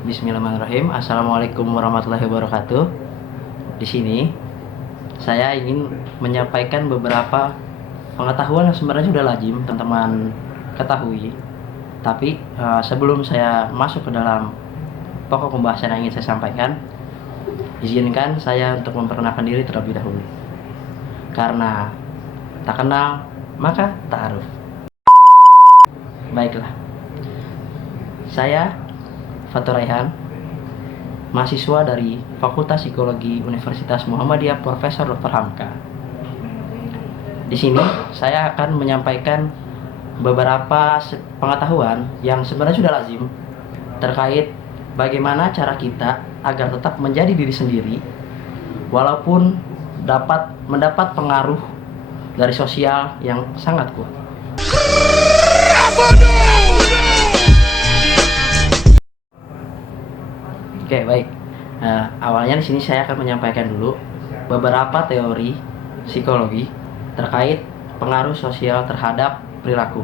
Bismillahirrahmanirrahim. Assalamualaikum warahmatullahi wabarakatuh. Di sini saya ingin menyampaikan beberapa pengetahuan yang sebenarnya sudah lazim teman-teman ketahui. Tapi sebelum saya masuk ke dalam pokok pembahasan yang ingin saya sampaikan, izinkan saya untuk memperkenalkan diri terlebih dahulu. Karena tak kenal maka ta'aruf. Baiklah. Saya Fatur Raihan, mahasiswa dari Fakultas Psikologi Universitas Muhammadiyah Profesor Dr. Hamka. Di sini saya akan menyampaikan beberapa pengetahuan yang sebenarnya sudah lazim terkait bagaimana cara kita agar tetap menjadi diri sendiri walaupun dapat mendapat pengaruh dari sosial yang sangat kuat. Oke, baik. Awalnya di sini saya akan menyampaikan dulu beberapa teori psikologi terkait pengaruh sosial terhadap perilaku.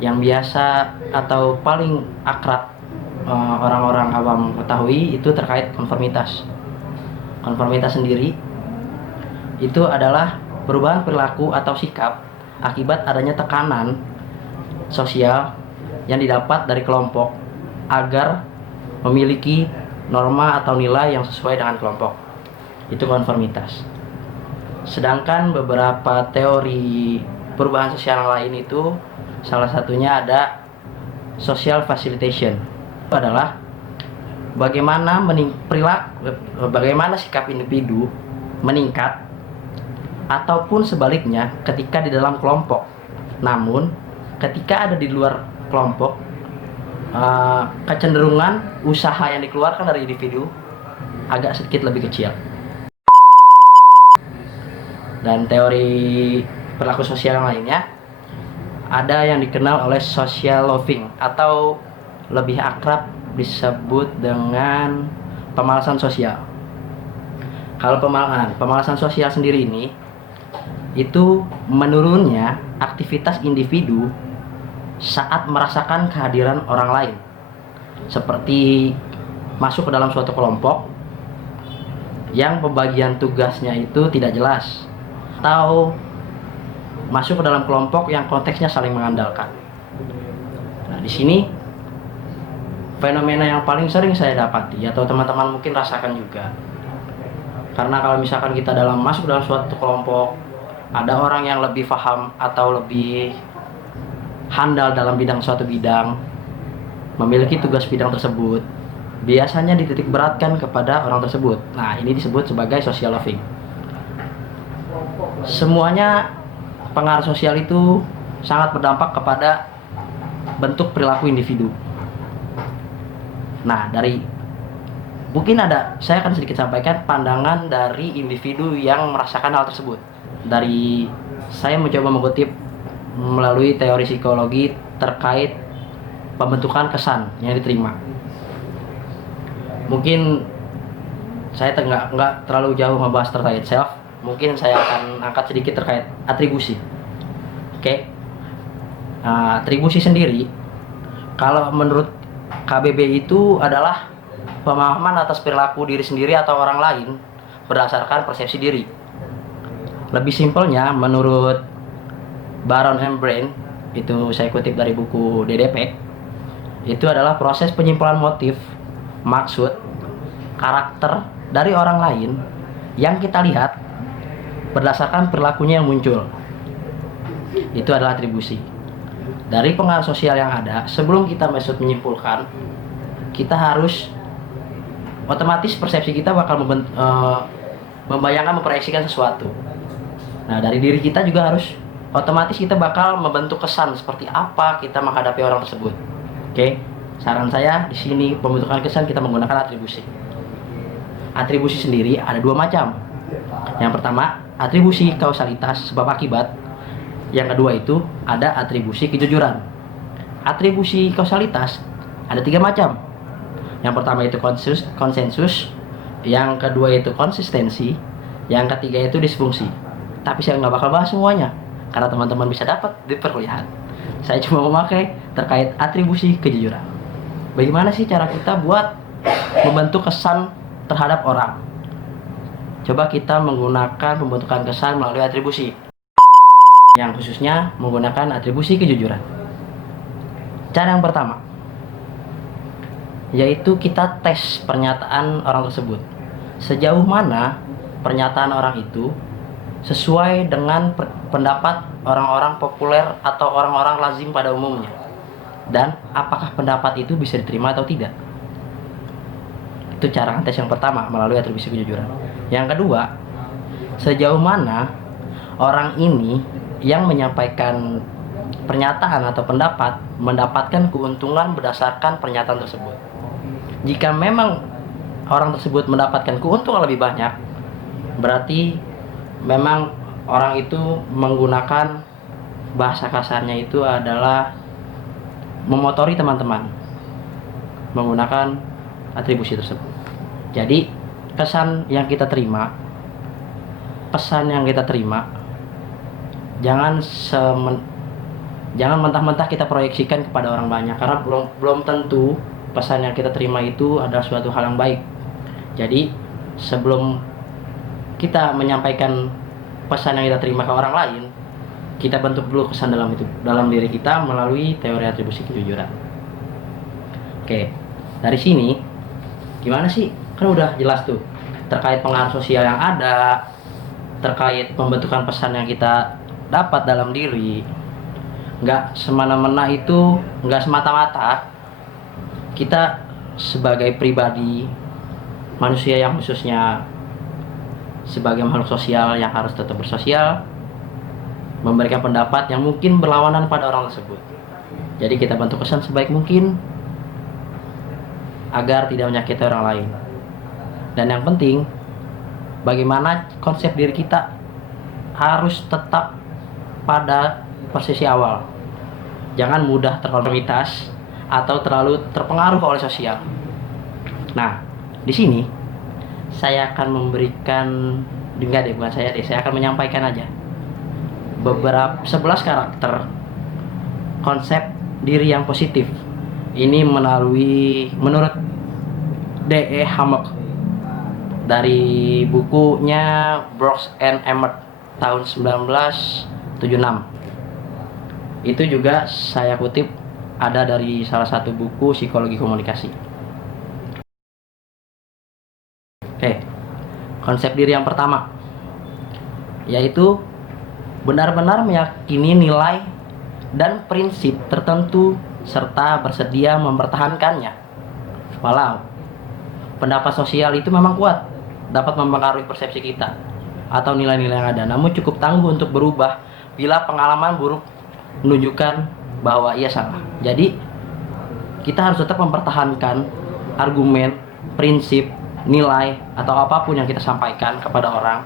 Yang biasa atau paling akrab orang-orang awam ketahui itu terkait konformitas. Konformitas sendiri itu adalah perubahan perilaku atau sikap akibat adanya tekanan sosial yang didapat dari kelompok agar memiliki norma atau nilai yang sesuai dengan kelompok. Itu konformitas. Sedangkan beberapa teori perubahan sosial yang lain itu salah satunya ada social facilitation. Itu adalah bagaimana bagaimana sikap individu meningkat ataupun sebaliknya ketika di dalam kelompok. Namun ketika ada di luar kelompok, kecenderungan usaha yang dikeluarkan dari individu agak sedikit lebih kecil. Dan teori perilaku sosial yang lainnya ada yang dikenal oleh social loving atau lebih akrab disebut dengan pemalasan sosial. Kalau pemalasan sosial sendiri ini itu menurunnya aktivitas individu saat merasakan kehadiran orang lain, seperti masuk ke dalam suatu kelompok yang pembagian tugasnya itu tidak jelas, atau masuk ke dalam kelompok yang konteksnya saling mengandalkan. Nah, di sini fenomena yang paling sering saya dapati atau teman-teman mungkin rasakan juga, karena kalau misalkan kita masuk dalam suatu kelompok, ada orang yang lebih paham atau lebih handal dalam suatu bidang, memiliki tugas bidang tersebut, biasanya dititik beratkan kepada orang tersebut. Nah, ini disebut sebagai social loving. Semuanya pengaruh sosial itu sangat berdampak kepada bentuk perilaku individu. Nah, saya akan sedikit sampaikan pandangan dari individu yang merasakan hal tersebut. Saya mencoba mengutip melalui teori psikologi terkait pembentukan kesan yang diterima. Mungkin saya nggak terlalu jauh membahas terkait self. Mungkin saya akan angkat sedikit terkait atribusi. Oke. Atribusi sendiri, kalau menurut KBB itu adalah pemahaman atas perilaku diri sendiri atau orang lain berdasarkan persepsi diri. Lebih simpelnya, menurut Baron M. Brain, itu saya kutip dari buku DDP, itu adalah proses penyimpulan motif, maksud, karakter dari orang lain yang kita lihat berdasarkan perilakunya yang muncul. Itu adalah atribusi. Dari pengaruh sosial yang ada, sebelum kita menyimpulkan, kita harus otomatis persepsi kita bakal membayangkan, memproyeksikan sesuatu. Nah, dari diri kita juga harus otomatis kita bakal membentuk kesan seperti apa kita menghadapi orang tersebut. Oke, saran saya di sini pembentukan kesan kita menggunakan atribusi. Atribusi sendiri ada dua macam. Yang pertama, atribusi kausalitas sebab akibat. Yang kedua itu ada atribusi kejujuran. Atribusi kausalitas ada tiga macam. Yang pertama itu konsensus, yang kedua itu konsistensi, yang ketiga itu disfungsi. Tapi saya nggak bakal bahas semuanya, karena teman-teman bisa dapat di perkuliahan. Saya cuma memakai terkait atribusi kejujuran. Bagaimana sih cara kita buat membentuk kesan terhadap orang? Coba kita menggunakan pembentukan kesan melalui atribusi, yang khususnya menggunakan atribusi kejujuran. Cara yang pertama, yaitu kita tes pernyataan orang tersebut. Sejauh mana pernyataan orang itu sesuai dengan pendapat orang-orang populer atau orang-orang lazim pada umumnya, dan apakah pendapat itu bisa diterima atau tidak. Itu cara tes yang pertama melalui atribusi kejujuran. Yang kedua, sejauh mana orang ini yang menyampaikan pernyataan atau pendapat mendapatkan keuntungan berdasarkan pernyataan tersebut. Jika memang orang tersebut mendapatkan keuntungan lebih banyak, berarti memang orang itu menggunakan, bahasa kasarnya itu adalah memotori teman-teman menggunakan atribusi tersebut. Jadi kesan yang kita terima, pesan yang kita terima, jangan mentah-mentah kita proyeksikan kepada orang banyak, karena belum tentu pesan yang kita terima itu adalah suatu hal yang baik. Jadi sebelum kita menyampaikan pesan yang kita terima ke orang lain, kita bentuk dulu kesan dalam diri kita melalui teori atribusi kejujuran. Oke, dari sini gimana sih? Kan udah jelas tuh terkait pengaruh sosial yang ada, terkait pembentukan pesan yang kita dapat dalam diri. Nggak semena-mena itu, nggak semata-mata kita sebagai pribadi, manusia yang khususnya sebagai makhluk sosial yang harus tetap bersosial, memberikan pendapat yang mungkin berlawanan pada orang tersebut. Jadi kita bentuk kesan sebaik mungkin agar tidak menyakiti orang lain. Dan yang penting, bagaimana konsep diri kita harus tetap pada posisi awal. Jangan mudah terkonformitas atau terlalu terpengaruh oleh sosial. Nah, di sini saya akan memberikan, saya akan menyampaikan aja beberapa 11 karakter konsep diri yang positif. Ini menurut D.E. Hammock dari bukunya Brooks and Emmert tahun 1976. Itu juga saya kutip ada dari salah satu buku psikologi komunikasi. Oke, konsep diri yang pertama yaitu benar-benar meyakini nilai dan prinsip tertentu serta bersedia mempertahankannya. Walau pendapat sosial itu memang kuat, dapat mempengaruhi persepsi kita atau nilai-nilai yang ada, namun cukup tangguh untuk berubah bila pengalaman buruk menunjukkan bahwa ia salah. Jadi kita harus tetap mempertahankan argumen, prinsip, nilai atau apapun yang kita sampaikan kepada orang.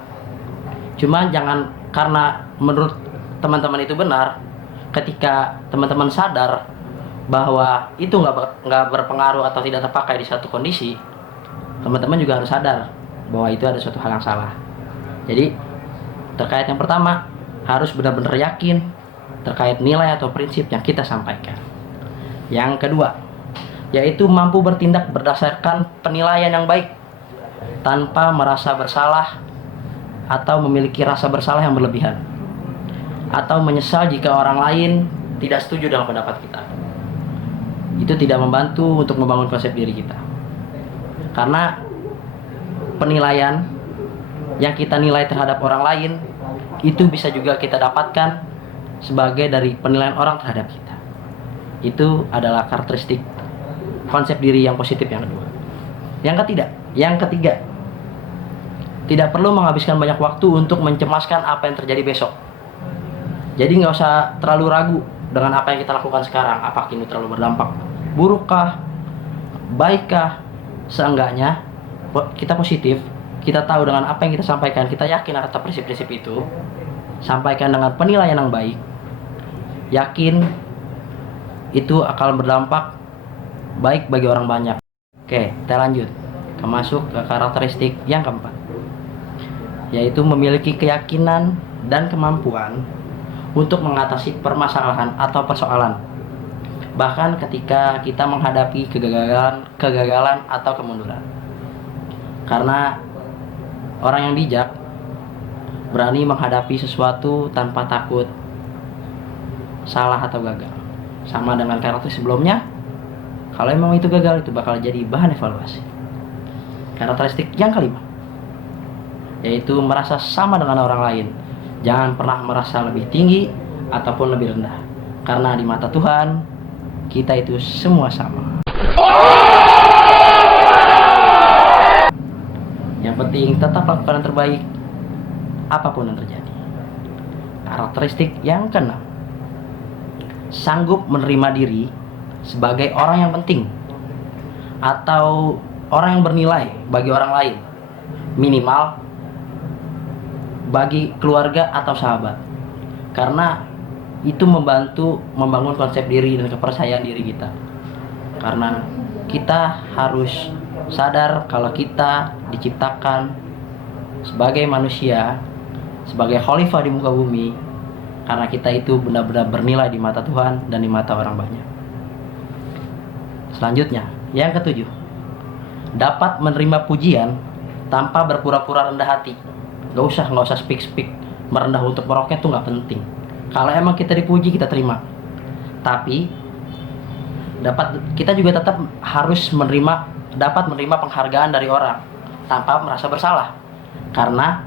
Cuma jangan karena menurut teman-teman itu benar, ketika teman-teman sadar bahwa itu nggak berpengaruh atau tidak terpakai di satu kondisi, teman-teman juga harus sadar bahwa itu ada suatu hal yang salah. Jadi terkait yang pertama, harus benar-benar yakin terkait nilai atau prinsip yang kita sampaikan. Yang kedua, yaitu mampu bertindak berdasarkan penilaian yang baik tanpa merasa bersalah atau memiliki rasa bersalah yang berlebihan, atau menyesal jika orang lain tidak setuju dengan pendapat kita. Itu tidak membantu untuk membangun konsep diri kita, karena penilaian yang kita nilai terhadap orang lain itu bisa juga kita dapatkan sebagai dari penilaian orang terhadap kita. Itu adalah karakteristik konsep diri yang positif yang kedua. Yang ketiga, tidak perlu menghabiskan banyak waktu untuk mencemaskan apa yang terjadi besok. Jadi nggak usah terlalu ragu dengan apa yang kita lakukan sekarang. Apakah ini terlalu berdampak burukkah, baikkah? Seenggaknya kita positif, kita tahu dengan apa yang kita sampaikan, kita yakin atas prinsip-prinsip itu, sampaikan dengan penilaian yang baik, yakin itu akan berdampak baik bagi orang banyak. Oke, kita lanjut masuk ke karakteristik yang keempat, yaitu memiliki keyakinan dan kemampuan untuk mengatasi permasalahan atau persoalan bahkan ketika kita menghadapi kegagalan atau kemunduran. Karena orang yang bijak berani menghadapi sesuatu tanpa takut salah atau gagal. Sama dengan karakter sebelumnya, kalau emang itu gagal, itu bakal jadi bahan evaluasi. Karakteristik yang kelima, yaitu merasa sama dengan orang lain. Jangan pernah merasa lebih tinggi ataupun lebih rendah, karena di mata Tuhan kita itu semua sama. Yang penting tetap lakukan yang terbaik apapun yang terjadi. Karakteristik yang keenam, sanggup menerima diri sebagai orang yang penting atau orang yang bernilai bagi orang lain, minimal bagi keluarga atau sahabat, karena itu membantu membangun konsep diri dan kepercayaan diri kita. Karena kita harus sadar kalau kita diciptakan sebagai manusia, sebagai khalifah di muka bumi, karena kita itu benar-benar bernilai di mata Tuhan dan di mata orang banyak. Selanjutnya, yang ketujuh, dapat menerima pujian tanpa berpura-pura rendah hati. Gak usah speak merendah untuk meroket tuh gak penting. Kalau emang kita dipuji, kita terima. Tapi kita juga tetap harus dapat menerima penghargaan dari orang tanpa merasa bersalah. Karena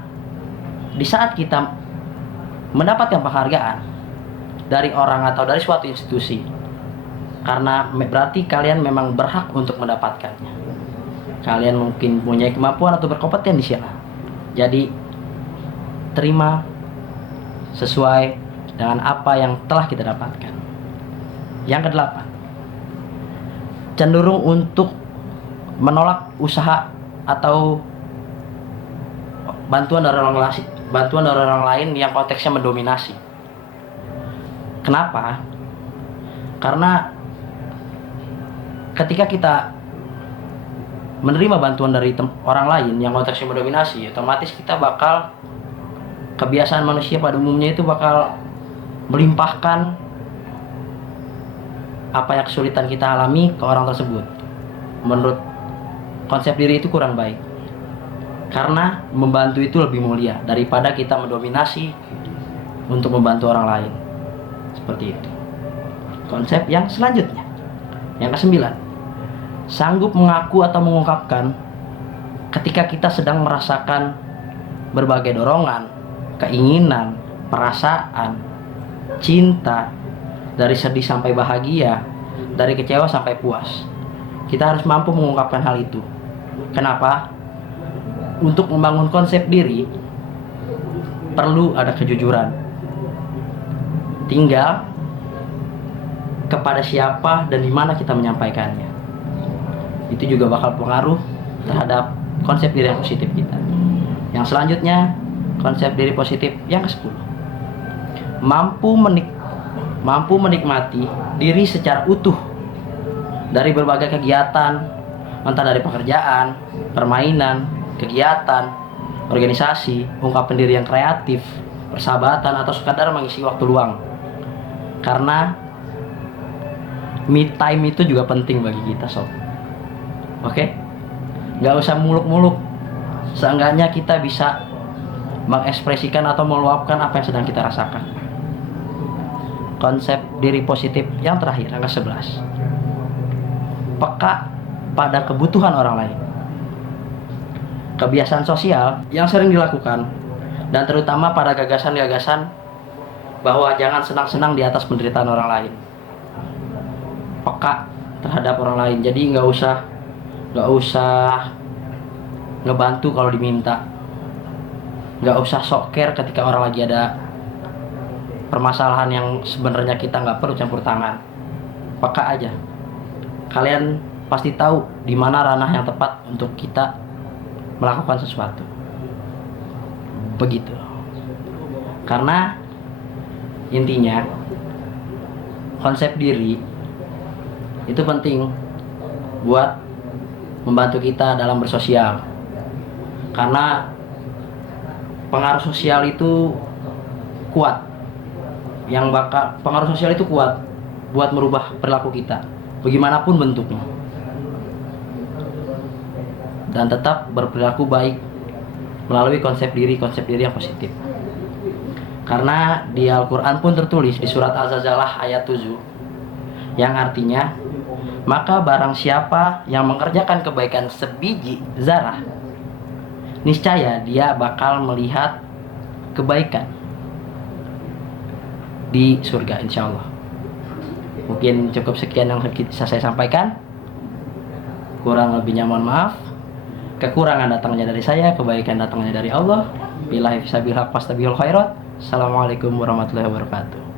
di saat kita mendapatkan penghargaan dari orang atau dari suatu institusi, karena berarti kalian memang berhak untuk mendapatkannya. Kalian mungkin punya kemampuan atau berkompeten di sana. Jadi terima sesuai dengan apa yang telah kita dapatkan. Yang kedelapan, cenderung untuk menolak usaha atau bantuan dari orang lain yang konteksnya mendominasi. Kenapa? Karena ketika kita menerima bantuan dari orang lain yang konteksnya mendominasi, otomatis kita bakal, kebiasaan manusia pada umumnya itu bakal melimpahkan apa yang kesulitan kita alami ke orang tersebut. Menurut konsep diri itu kurang baik, karena membantu itu lebih mulia daripada kita mendominasi untuk membantu orang lain. Seperti itu. Konsep yang selanjutnya, yang kesembilan, sanggup mengaku atau mengungkapkan ketika kita sedang merasakan berbagai dorongan, keinginan, perasaan, cinta, dari sedih sampai bahagia, dari kecewa sampai puas. Kita harus mampu mengungkapkan hal itu. Kenapa? Untuk membangun konsep diri perlu ada kejujuran. Tinggal kepada siapa dan di mana kita menyampaikannya. Itu juga bakal pengaruh terhadap konsep diri yang positif kita. Yang selanjutnya, konsep diri positif yang ke-10. Mampu menikmati diri secara utuh dari berbagai kegiatan, entah dari pekerjaan, permainan, kegiatan, organisasi, ungkapan diri yang kreatif, persahabatan, atau sekadar mengisi waktu luang. Karena me time itu juga penting bagi kita, sob. Oke? Gak usah muluk-muluk. Seenggaknya kita bisa mengekspresikan atau meluapkan apa yang sedang kita rasakan. Konsep diri positif yang terakhir, yang ke-11. Peka pada kebutuhan orang lain. Kebiasaan sosial yang sering dilakukan, dan terutama pada gagasan-gagasan bahwa jangan senang-senang di atas penderitaan orang lain. Peka terhadap orang lain. Jadi nggak usah ngebantu kalau diminta. Nggak usah sok care ketika orang lagi ada permasalahan yang sebenarnya kita nggak perlu campur tangan. Peka aja. Kalian pasti tahu di mana ranah yang tepat untuk kita melakukan sesuatu. Begitu. Karena intinya konsep diri itu penting buat membantu kita dalam bersosial. Karena pengaruh sosial itu kuat. Pengaruh sosial itu kuat. buat merubah perilaku kita, bagaimanapun bentuknya, dan tetap berperilaku baik melalui konsep diri yang positif. Karena di Al-Quran pun tertulis di surat Az-Zalzalah ayat 7, yang artinya, maka barang siapa yang mengerjakan kebaikan sebiji zarah, niscaya dia bakal melihat kebaikan di surga, insya Allah. Mungkin cukup sekian yang bisa saya sampaikan. Kurang lebihnya mohon maaf. Kekurangan datangnya dari saya, kebaikan datangnya dari Allah. Billahi fisabilillah, fastabihul khairat. Assalamualaikum warahmatullahi wabarakatuh.